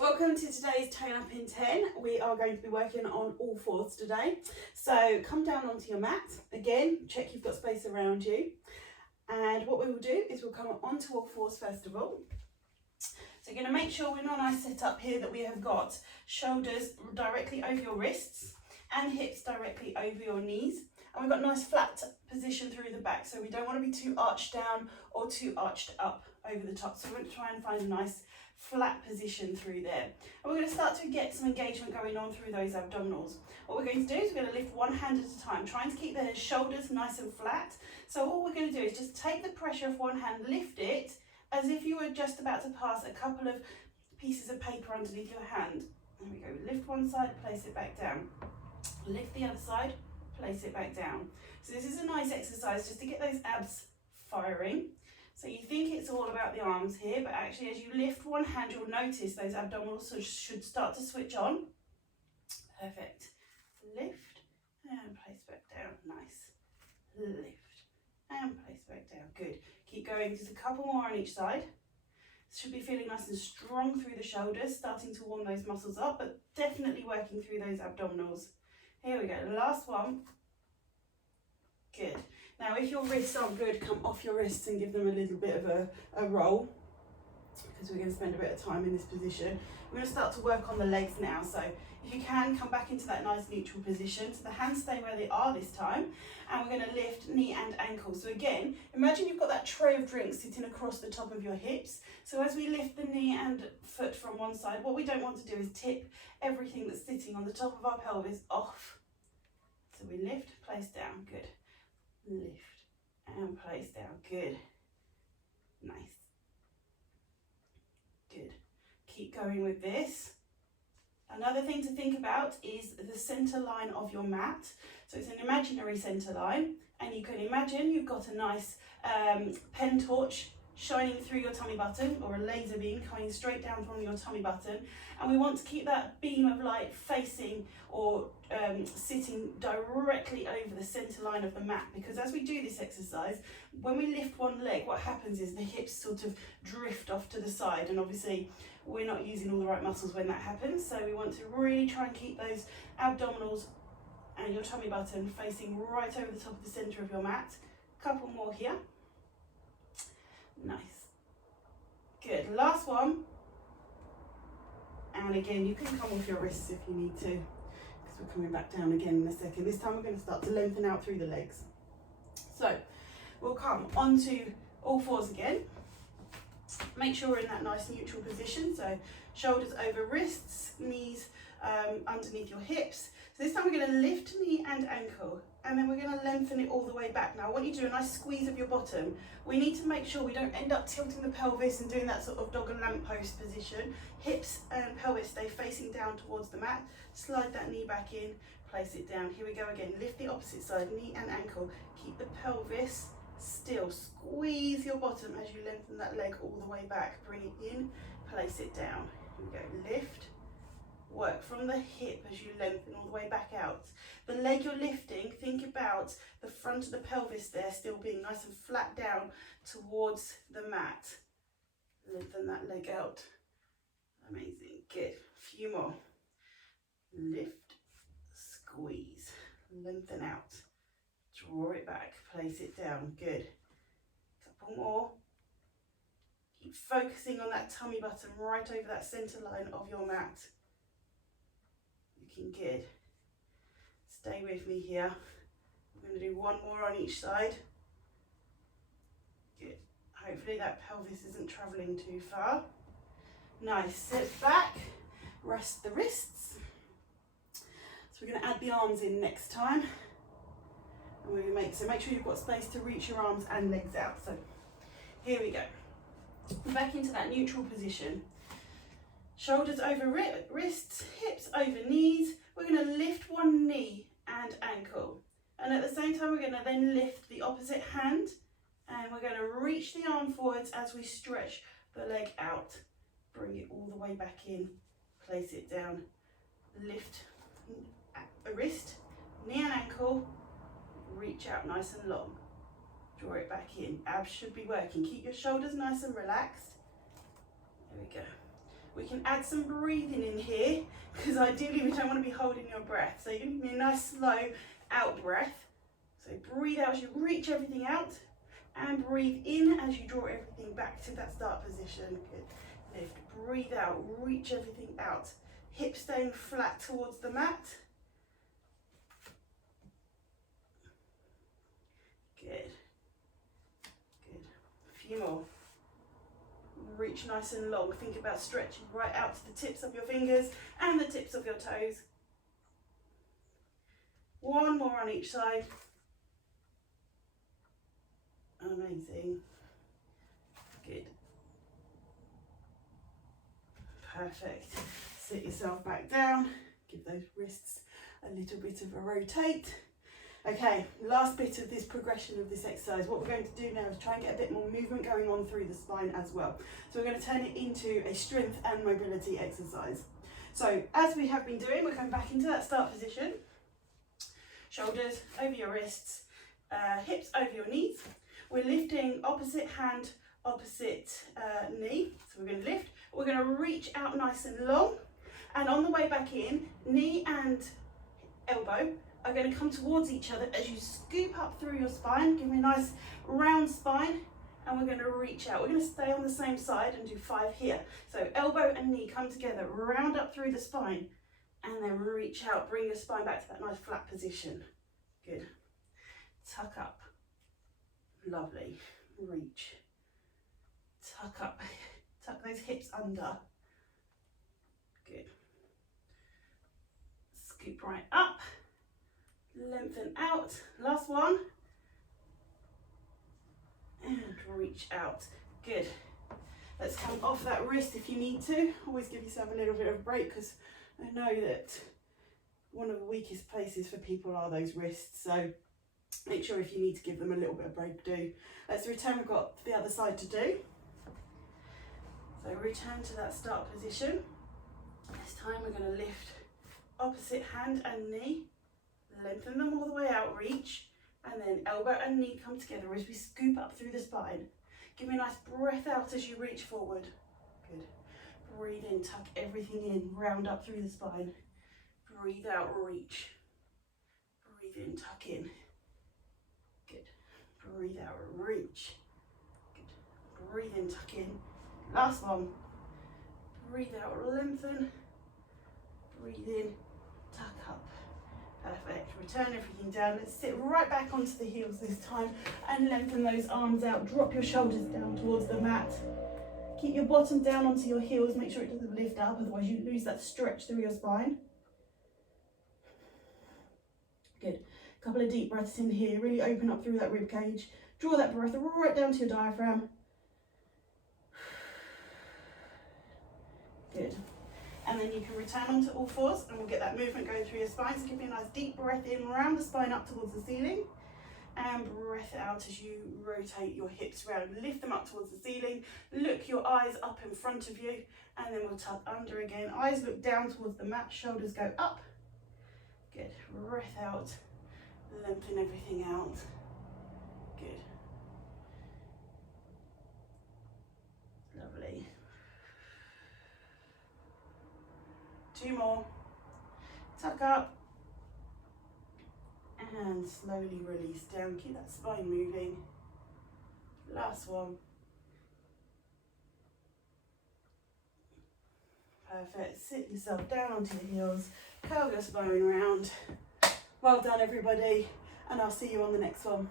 Welcome to today's Tone Up in 10. We are going to be working on all fours today. So come down onto your mat. Again, check you've got space around you. And what we will do is we'll come onto all fours first of all. So you're going to make sure we're not nice set up here that we have got shoulders directly over your wrists and hips directly over your knees. And we've got a nice flat position through the back. So we don't want to be too arched down or too arched up over the top. So we're going to try and find a nice flat position through there. And we're going to start to get some engagement going on through those abdominals. What we're going to do is we're going to lift one hand at a time, trying to keep the shoulders nice and flat. So all we're going to do is just take the pressure of one hand, lift it as if you were just about to pass a couple of pieces of paper underneath your hand. There we go. Lift one side, place it back down. Lift the other side, place it back down. So this is a nice exercise just to get those abs firing. So you think it's all about the arms here, but actually as you lift one hand, you'll notice those abdominals should start to switch on. Perfect. Lift and place back down. Nice. Lift and place back down. Good. Keep going. Just a couple more on each side. Should be feeling nice and strong through the shoulders, starting to warm those muscles up, but definitely working through those abdominals. Here we go. Last one. Good. Now, if your wrists aren't good, come off your wrists and give them a little bit of a roll, because we're going to spend a bit of time in this position. We're going to start to work on the legs now. So if you can, come back into that nice neutral position. So the hands stay where they are this time. And we're going to lift knee and ankle. So again, imagine you've got that tray of drinks sitting across the top of your hips. So as we lift the knee and foot from one side, what we don't want to do is tip everything that's sitting on the top of our pelvis off. So we lift, place down. Good. Lift and place down. Good. Nice. Good. Keep going with this. Another thing to think about is the center line of your mat. So it's an imaginary center line, and you can imagine you've got a nice pen torch shining through your tummy button, or a laser beam coming straight down from your tummy button, and we want to keep that beam of light facing or sitting directly over the center line of the mat, because as we do this exercise, when we lift one leg, what happens is the hips sort of drift off to the side, and obviously we're not using all the right muscles when that happens. So we want to really try and keep those abdominals and your tummy button facing right over the top of the center of your mat. Couple more here. Nice. Good. Last one. And again, you can come off your wrists if you need to, because we're coming back down again in a second. This time we're going to start to lengthen out through the legs. So we'll come onto all fours again. Make sure we're in that nice neutral position. So shoulders over wrists, knees underneath your hips. So this time we're going to lift knee and ankle, and then we're going to lengthen it all the way back. Now I want you to do a nice squeeze of your bottom. We need to make sure we don't end up tilting the pelvis and doing that sort of dog and lamp post position. Hips and pelvis stay facing down towards the mat. Slide that knee back in, place it down. Here we go again. Lift the opposite side, knee and ankle. Keep the pelvis still. Squeeze your bottom as you lengthen that leg all the way back. Bring it in, place it down. Here we go. Lift. Work from the hip as you lengthen all the way back out. The leg you're lifting, think about the front of the pelvis there still being nice and flat down towards the mat. Lengthen that leg out. Amazing. Good. A few more. Lift, squeeze, lengthen out. Draw it back, place it down. Good. Couple more. Keep focusing on that tummy button right over that center line of your mat. Looking good. Stay with me here. I'm going to do one more on each side. Good. Hopefully that pelvis isn't traveling too far. Nice. Sit back. Rest the wrists. So we're going to add the arms in next time. And we make sure you've got space to reach your arms and legs out. So here we go. Back into that neutral position. Shoulders over wrists, hips over knees. We're going to lift one knee and ankle. And at the same time, we're going to then lift the opposite hand. And we're going to reach the arm forwards as we stretch the leg out. Bring it all the way back in. Place it down. Lift a wrist, knee and ankle. Reach out nice and long. Draw it back in. Abs should be working. Keep your shoulders nice and relaxed. There we go. We can add some breathing in here, because ideally we don't want to be holding your breath. So you're going to give me a nice slow out breath. So breathe out as you reach everything out, and breathe in as you draw everything back to that start position. Good. Lift, breathe out, reach everything out. Hips staying flat towards the mat. Good. Good. A few more. Reach nice and long. Think about stretching right out to the tips of your fingers and the tips of your toes. One more on each side. Amazing. Good. Perfect. Sit yourself back down. Give those wrists a little bit of a rotate. Okay, last bit of this progression of this exercise. What we're going to do now is try and get a bit more movement going on through the spine as well. So we're going to turn it into a strength and mobility exercise. So as we have been doing, we're going back into that start position. Shoulders over your wrists, hips over your knees. We're lifting opposite hand, opposite knee. So we're going to lift. We're going to reach out nice and long. And on the way back in, knee and elbow are going to come towards each other as you scoop up through your spine. Give me a nice round spine, and we're going to reach out. We're going to stay on the same side and do 5 here. So elbow and knee come together, round up through the spine, and then reach out. Bring your spine back to that nice flat position. Good. Tuck up. Lovely. Reach. Tuck up. Tuck those hips under. Good. Scoop right up. Lengthen out. Last one. And reach out. Good. Let's come off that wrist if you need to. Always give yourself a little bit of a break, because I know that one of the weakest places for people are those wrists. So make sure if you need to give them a little bit of break, do. Let's return. We've got the other side to do. So return to that start position. This time we're going to lift opposite hand and knee. Lengthen them all the way out, reach, and then elbow and knee come together as we scoop up through the spine. Give me a nice breath out as you reach forward. Good. Breathe in, tuck everything in, round up through the spine. Breathe out, reach. Breathe in, tuck in. Good. Breathe out, reach. Good. Breathe in, tuck in. Last one. Breathe out, lengthen. Breathe in, tuck up. Perfect. Return everything down. Let's sit right back onto the heels this time and lengthen those arms out. Drop your shoulders down towards the mat. Keep your bottom down onto your heels. Make sure it doesn't lift up, otherwise you lose that stretch through your spine. Good. A couple of deep breaths in here. Really open up through that rib cage. Draw that breath right down to your diaphragm. Good. And then you can return onto all fours, and we'll get that movement going through your spine. So give me a nice deep breath in, round the spine up towards the ceiling, and breath out as you rotate your hips round. Lift them up towards the ceiling. Look your eyes up in front of you, and then we'll tuck under again. Eyes look down towards the mat, shoulders go up. Good. Breath out. Lengthen everything out. Good. Lovely. 2 more. Tuck up. And slowly release down. Keep that spine moving. Last one. Perfect. Sit yourself down onto the heels. Curl your spine round. Well done, everybody. And I'll see you on the next one.